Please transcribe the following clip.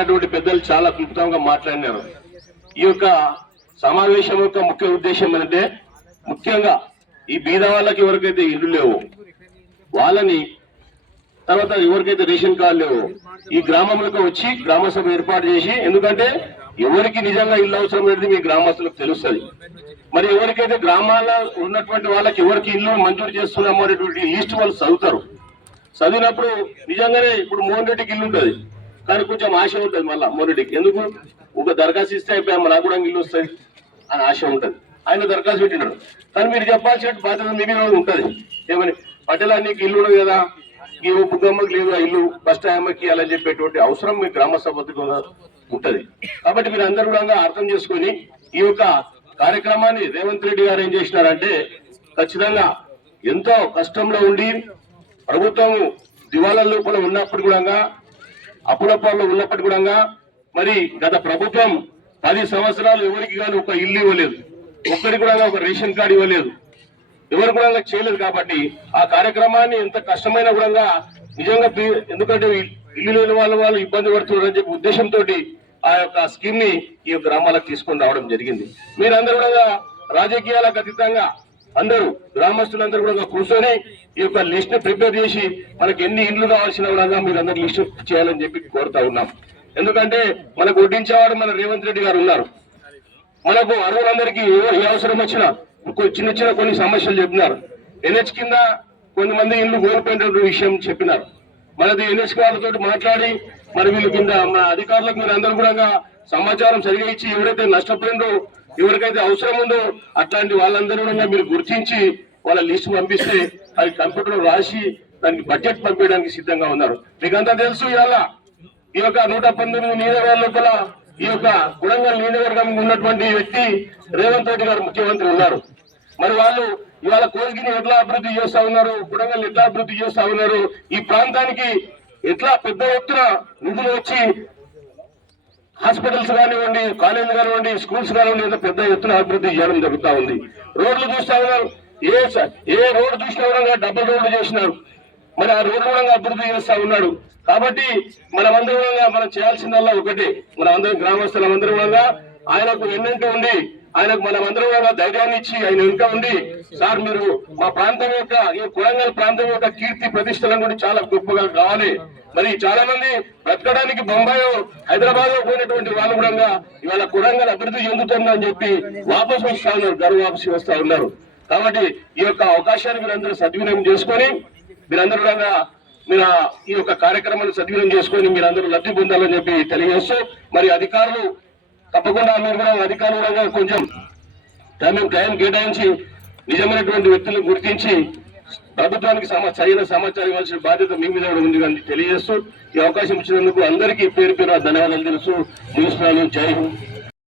అటువంటి పెద్దలు చాలా క్లుప్తంగా మాట్లాడినారు. ఈ యొక్క సమావేశం యొక్క ముఖ్య ఉద్దేశం ఏంటంటే ముఖ్యంగా ఈ బీద వాళ్ళకి ఎవరికైతే ఇల్లు లేవు వాళ్ళని తర్వాత ఎవరికైతే రేషన్ కార్డు లేవు ఈ గ్రామంలోకి వచ్చి గ్రామ సభ ఏర్పాటు చేసి ఎందుకంటే ఎవరికి నిజంగా ఇల్లు అవసరం అనేది మీ గ్రామస్తులకు తెలుస్తుంది. మరి ఎవరికైతే గ్రామాల్లో ఉన్నటువంటి వాళ్ళకి ఎవరికి ఇల్లు మంజూరు చేస్తున్నామో అనేటువంటి లిస్ట్ వాళ్ళు చదువుతారు. చదివినప్పుడు నిజంగానే ఇప్పుడు మోహన్ రెడ్డికి ఇల్లు ఉంటుంది. కానీ కొంచెం ఆశ ఉంటుంది మళ్ళా మొన్నటికి ఎందుకు? ఒక దరఖాస్తు ఇస్తే అయిపోయా నాకు కూడా ఇల్లు వస్తుంది అని ఆశ ఉంటుంది. ఆయన దరఖాస్తు పెట్టినాడు కానీ మీరు చెప్పాల్సిన బాధ్యత మీ మీద ఉంటుంది. ఏమని? పటేలా నీకు ఇల్లు ఉండదు కదా. ఈ బుగ్గమ్మకి లేదు ఆ ఇల్లు. ఫస్ట్ అమ్మకి అలా చెప్పేటువంటి అవసరం మీ గ్రామ సభకు ఉంటది. కాబట్టి మీరు అందరూ కూడా అర్థం చేసుకొని ఈ యొక్క కార్యక్రమాన్ని రేవంత్ రెడ్డి గారు ఏం చేసినారంటే ఖచ్చితంగా ఎంతో కష్టంలో ఉండి ప్రభుత్వం దివాలా లోపల ఉన్నప్పుడు కూడా అప్పుడప్పుల్లో ఉన్నప్పటికీ కూడా మరి గత ప్రభుత్వం పది సంవత్సరాలు ఎవరికి కానీ ఒక ఇల్లు ఇవ్వలేదు. ఒక్కరికి కూడా ఒక రేషన్ కార్డు ఇవ్వలేదు. ఎవరు కూడా చేయలేదు కాబట్టి ఆ కార్యక్రమాన్ని ఎంత కష్టమైన కూడా నిజంగా ఎందుకంటే ఇల్లు లేని వాళ్ళ వాళ్ళు ఇబ్బంది పడుతున్నారని చెప్పి ఉద్దేశంతో ఆ యొక్క స్కీమ్ని ఈ గ్రామాలకు తీసుకొని రావడం జరిగింది. మీరందరూ కూడా రాజకీయాలకు అతీతంగా అందరూ గ్రామస్తులందరూ కూడా కూర్చొని ఈ యొక్క లిస్ట్ని ప్రిపేర్ చేసి మనకి ఎన్ని ఇండ్లు కావాల్సిన కూడా మీరు అందరు లిస్ట్ చేయాలని చెప్పి కోరుతా ఉన్నాం. ఎందుకంటే మనకు వడ్డించేవాడు మన రేవంత్ రెడ్డి గారు ఉన్నారు. మనకు అరువులందరికీ ఏ- అవసరం వచ్చినా చిన్న చిన్న కొన్ని సమస్యలు చెప్పినారు. ఎన్హెచ్ కింద కొంతమంది ఇల్లు కోల్పోయినటువంటి విషయం చెప్పినారు. మనది ఎన్హెచ్ వాళ్ళతో మాట్లాడి మరి వీళ్ళ కింద మన అధికారులకు మీరు అందరూ కూడా సమాచారం సరిగా ఇచ్చి ఎవరైతే నష్టపోయిందో ఎవరికైతే అవసరం ఉందో అట్లాంటి వాళ్ళందరూ కూడా మీరు గుర్తించి వాళ్ళ లిస్ట్ పంపిస్తే అది కంప్యూటర్ రాసి దానికి బడ్జెట్ పంపించడానికి సిద్ధంగా ఉన్నారు. మీకంతా తెలుసు ఇవాళ. ఈ యొక్క నూట పంతొమ్మిది నియోజకవర్గాల లోపల ఈ యొక్క గుడంగల్ నియోజకవర్గం ఉన్నటువంటి వ్యక్తి రేవంత్ రెడ్డి గారు ముఖ్యమంత్రి ఉన్నారు. మరి వాళ్ళు ఇవాళ కోసిగిని ఎట్లా అభివృద్ధి చేస్తా ఉన్నారు? గుణంగల్ ఎట్లా అభివృద్ధి చేస్తా ఉన్నారు? ఈ ప్రాంతానికి ఎట్లా పెద్ద ఎత్తున నిధులు వచ్చి హాస్పిటల్స్ కానివ్వండి కాలేజీలు కానివ్వండి స్కూల్స్ కానివ్వండి ఏదో పెద్ద ఎత్తున అభివృద్ధి చేయడం జరుగుతూ ఉంది. రోడ్లు చూస్తా ఉన్నారు. ఏ ఏ రోడ్డు చూసినా కూడా డబుల్ రోడ్లు చేసినారు. మరి ఆ రోడ్లు కూడా అభివృద్ధి చేస్తా ఉన్నాడు. కాబట్టి మనమందరం కూడా మనం చేయాల్సిందల్లా ఒకటి. మన అందరం గ్రామస్తులందరం కూడా ఆయనకు ఎన్నంటూ ఉండి ఆయనకు మనమందరం కూడా ధైర్యాన్ని ఇచ్చి ఆయన వెనుక ఉండి సార్ మీరు మా ప్రాంతం యొక్క ఈ కొడంగల్ ప్రాంతం యొక్క కీర్తి ప్రతిష్టలను కూడా చాలా గొప్పగా కావాలి. మరి చాలా మంది బ్రతకడానికి బొంబాయి హైదరాబాద్లో పోయినటువంటి వాళ్ళు కూడా ఇవాళ కురంగల్ అభివృద్ధి చెందుతుందని చెప్పి వాపసు వస్తా ఉన్నారు గర్వ వాపసి వస్తా ఉన్నారు. కాబట్టి ఈ యొక్క అవకాశాన్ని మీరందరూ సద్వినియోగం చేసుకొని మీరందరూ కూడా మీరు ఈ యొక్క కార్యక్రమాన్ని సద్వినియోగం చేసుకొని మీరందరూ లబ్ధి పొందాలని చెప్పి తెలియజేస్తూ మరి అధికారులు తప్పకుండా మీరు కూడా అధికారులు కూడా కొంచెం టైం టైం కేటాయించి నిజమైనటువంటి వ్యక్తులను గుర్తించి ప్రభుత్వానికి సమా సరైన సమాచారం ఇవ్వాల్సిన బాధ్యత మీ మీద కూడా ఉంది కానీ తెలియజేస్తూ ఈ అవకాశం ఇచ్చినందుకు అందరికీ పేరు పేరు ధన్యవాదాలు తెలుసు ముగిస్తున్నాను. జై హింద్.